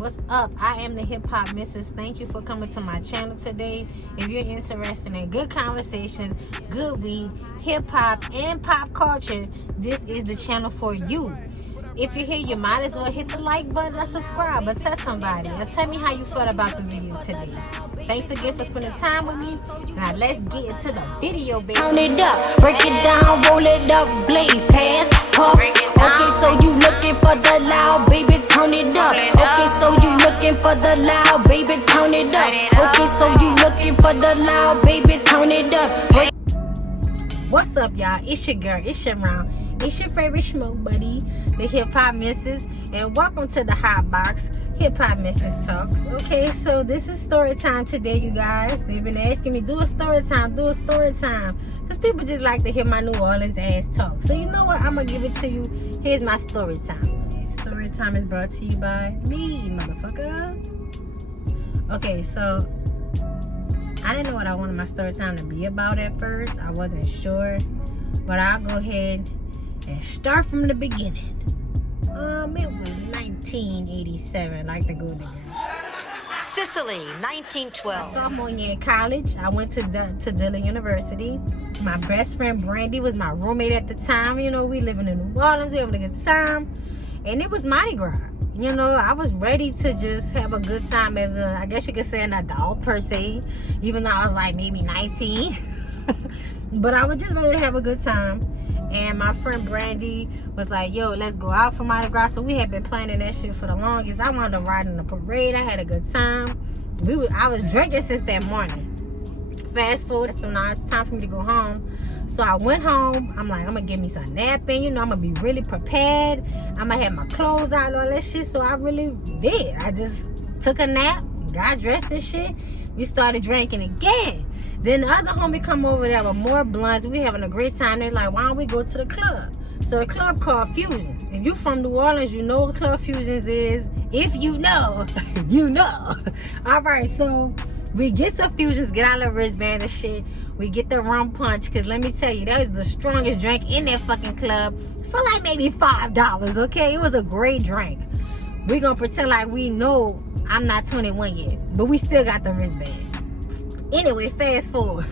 What's up? I am the HipHopMrs. Thank you for coming to my channel today. If you're interested in good conversations, good weed, hip-hop, and pop culture, this is the channel for you. If you're here, you might as well hit the like button or subscribe or tell somebody or tell me how you felt about the video today. Thanks again for spending time with me. Now let's get into the video, baby. Turn it up, break it down, roll it up, blaze, pass, puff. Okay, so you looking for the loud, baby, turn it up. Okay, so you looking for the loud, baby, turn it up. Okay, so you looking for the loud, baby, turn it up. What's up, y'all? It's your girl, it's your mom, it's your favorite smoke buddy, the HipHopMrs, and welcome to the hot box, HipHopMrs Talks. Okay, so this is story time today, you guys. They've been asking me, do a story time, because people just like to hear my New Orleans ass talk. So you know what? I'm gonna give it to you. Here's my story time. Story time is brought to you by me, motherfucker. Okay, so I didn't know what I wanted my story time to be about at first. I wasn't sure, but I'll go ahead and start from the beginning. It was 1987, like the good year. Sicily, 1912. Sophomore year in college, I went to Dillon University. My best friend Brandy was my roommate at the time. You know, we living in New Orleans, we having a good time, and it was Mardi Gras. You know, I was ready to just have a good time as a, I guess you could say, an adult per se, even though I was like maybe 19. But I was just ready to have a good time. And my friend Brandy was like, yo, let's go out for Mardi Gras. So we had been planning that shit for the longest. I wanted to ride in the parade. I had a good time. I was drinking since that morning. Fast forward, so now it's time for me to go home. So I went home. I'm like, I'm gonna give me some napping. You know, I'm gonna be really prepared. I'm gonna have my clothes out and all that shit. So I really did. I just took a nap, got dressed and shit. We started drinking again. Then the other homie come over there with more blunts. We having a great time. They're like, why don't we go to the club? So the club called Fusions. If you from New Orleans, you know what Club Fusions is. If you know, you know. All right, so we get some Fusions, get out of the wristband and shit. We get the rum punch, because let me tell you, that was the strongest drink in that fucking club for like maybe $5, okay? It was a great drink. We gonna pretend like we know I'm not 21 yet, but we still got the wristband. Anyway, fast forward.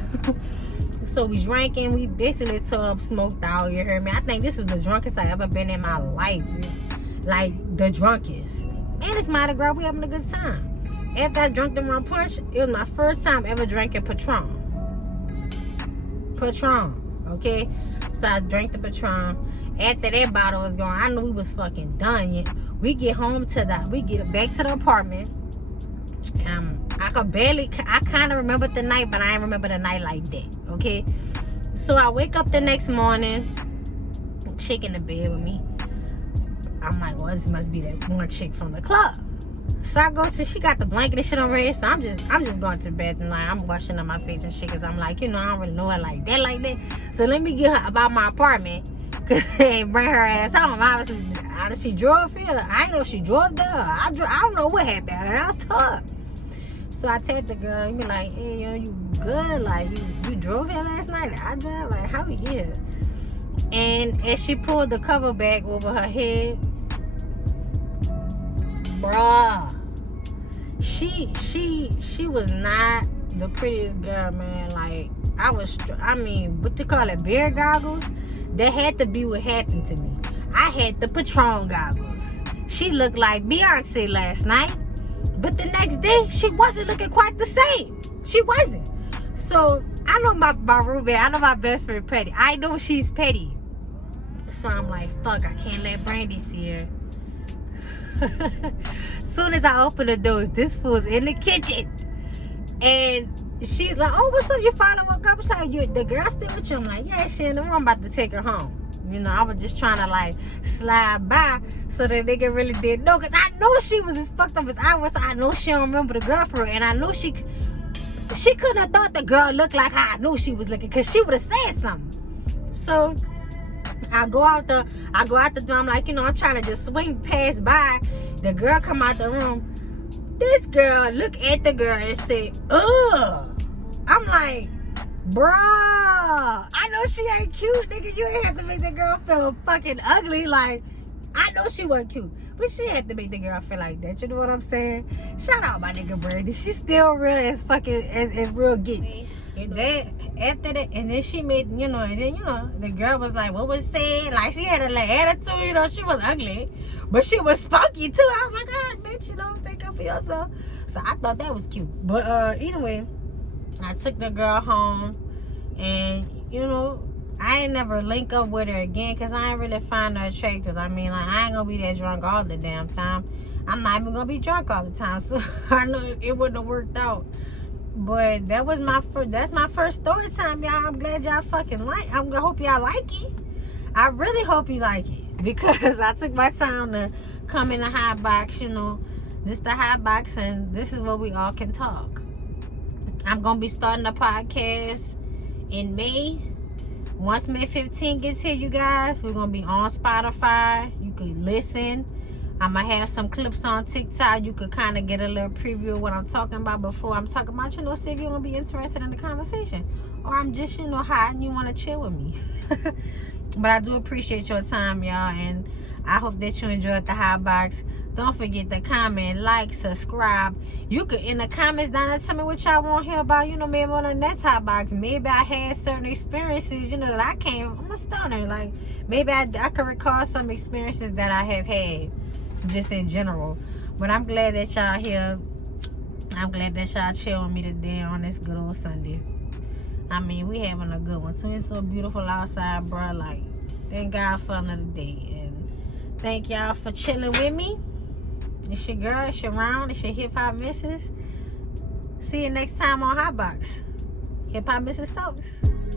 So we drinking, we basically smoked out, you heard me? I think this was the drunkest I ever been in my life. Like, the drunkest. And it's Mardi Gras, we having a good time. After I drank the rum punch, it was my first time ever drinking Patron. Okay? So I drank the Patron. After that bottle was gone, I knew we was fucking done. We get back to the apartment. And I kind of remember the night, but I ain't remember the night like that, okay? So I wake up the next morning, chick in the bed with me. I'm like, well, this must be that one chick from the club. So I go to, she got the blanket and shit on her, so I'm just going to the bathroom, like, I'm washing up my face and shit, because I'm like, you know, I don't really know her like that. So let me get her about my apartment, and bring her ass home. Obviously, how did she drove here? I didn't know she drove there. I don't know what happened. I was tough. So I text the girl and be like, hey, yo, you good? Like, you drove here last night? I drive? Like, how we get here? And as she pulled the cover back over her head, bruh, she was not the prettiest girl, man. Like, what they call it, bear goggles? That had to be what happened to me. I had the Patron goggles. She looked like Beyonce last night. But the next day, she wasn't looking quite the same. She wasn't. So, I know my roommate, I know my best friend petty. I know she's petty. So, I'm like, fuck, I can't let Brandy see her. Soon as I open the door, this fool's in the kitchen. And she's like, oh, what's up? You finally woke up? So the girl still with you? I'm like, yeah, shit, I'm about to take her home. You know, I was just trying to like slide by so that they really didn't know. Because I know she was as fucked up as I was. So I know she don't remember the girl for her. And I know she couldn't have thought the girl looked like how I knew she was looking, because she would have said something. So I go out the door. I'm like, you know, I'm trying to just swing past by. The girl come out the room. This girl look at the girl and say, ugh. I'm like, bruh, I know she ain't cute, nigga. You ain't have to make the girl feel fucking ugly. Like, I know she wasn't cute, but she had to make the girl feel like that. You know what I'm saying? Shout out my nigga Brandy. She's still real as fucking as real giddy. You know? Then after that, and then she made, and then the girl was like, what was said? Like she had a little attitude, she was ugly, but she was spunky too. I was like, ah, bitch, take up for yourself. So I thought that was cute. But anyway, I took the girl home, and I ain't never link up with her again because I ain't really find her attractive. I mean, like, I ain't gonna be that drunk all the damn time. I'm not even gonna be drunk all the time, so I know it wouldn't have worked out. But that's my first story time, y'all. I'm glad y'all fucking like. I hope y'all like it. I really hope you like it because I took my time to come in the high box. This the high box, and this is where we all can talk. I'm gonna be starting a podcast in May. Once May 15 gets here, you guys, we're going to be on Spotify. You can listen. I'm going to have some clips on TikTok. You could kind of get a little preview of what I'm talking about before I'm talking about, see if you're going to be interested in the conversation. Or I'm just, hot and you want to chill with me. But I do appreciate your time, y'all. And I hope that you enjoyed the hot box. Don't forget to comment, like, subscribe. You could, in the comments down there, tell me what y'all want to hear about, maybe on the next hot box. Maybe I had certain experiences, that I can't, I'm a stoner. Like, maybe I could recall some experiences that I have had, just in general. But I'm glad that y'all here. I'm glad that y'all chill with me today on this good old Sunday. I mean, we having a good one, too. It's so beautiful outside, bro. Like, thank God for another day. And thank y'all for chilling with me. It's your girl, it's your round, it's your HipHopMrs. See you next time on HotBox. HipHopMrsTalks.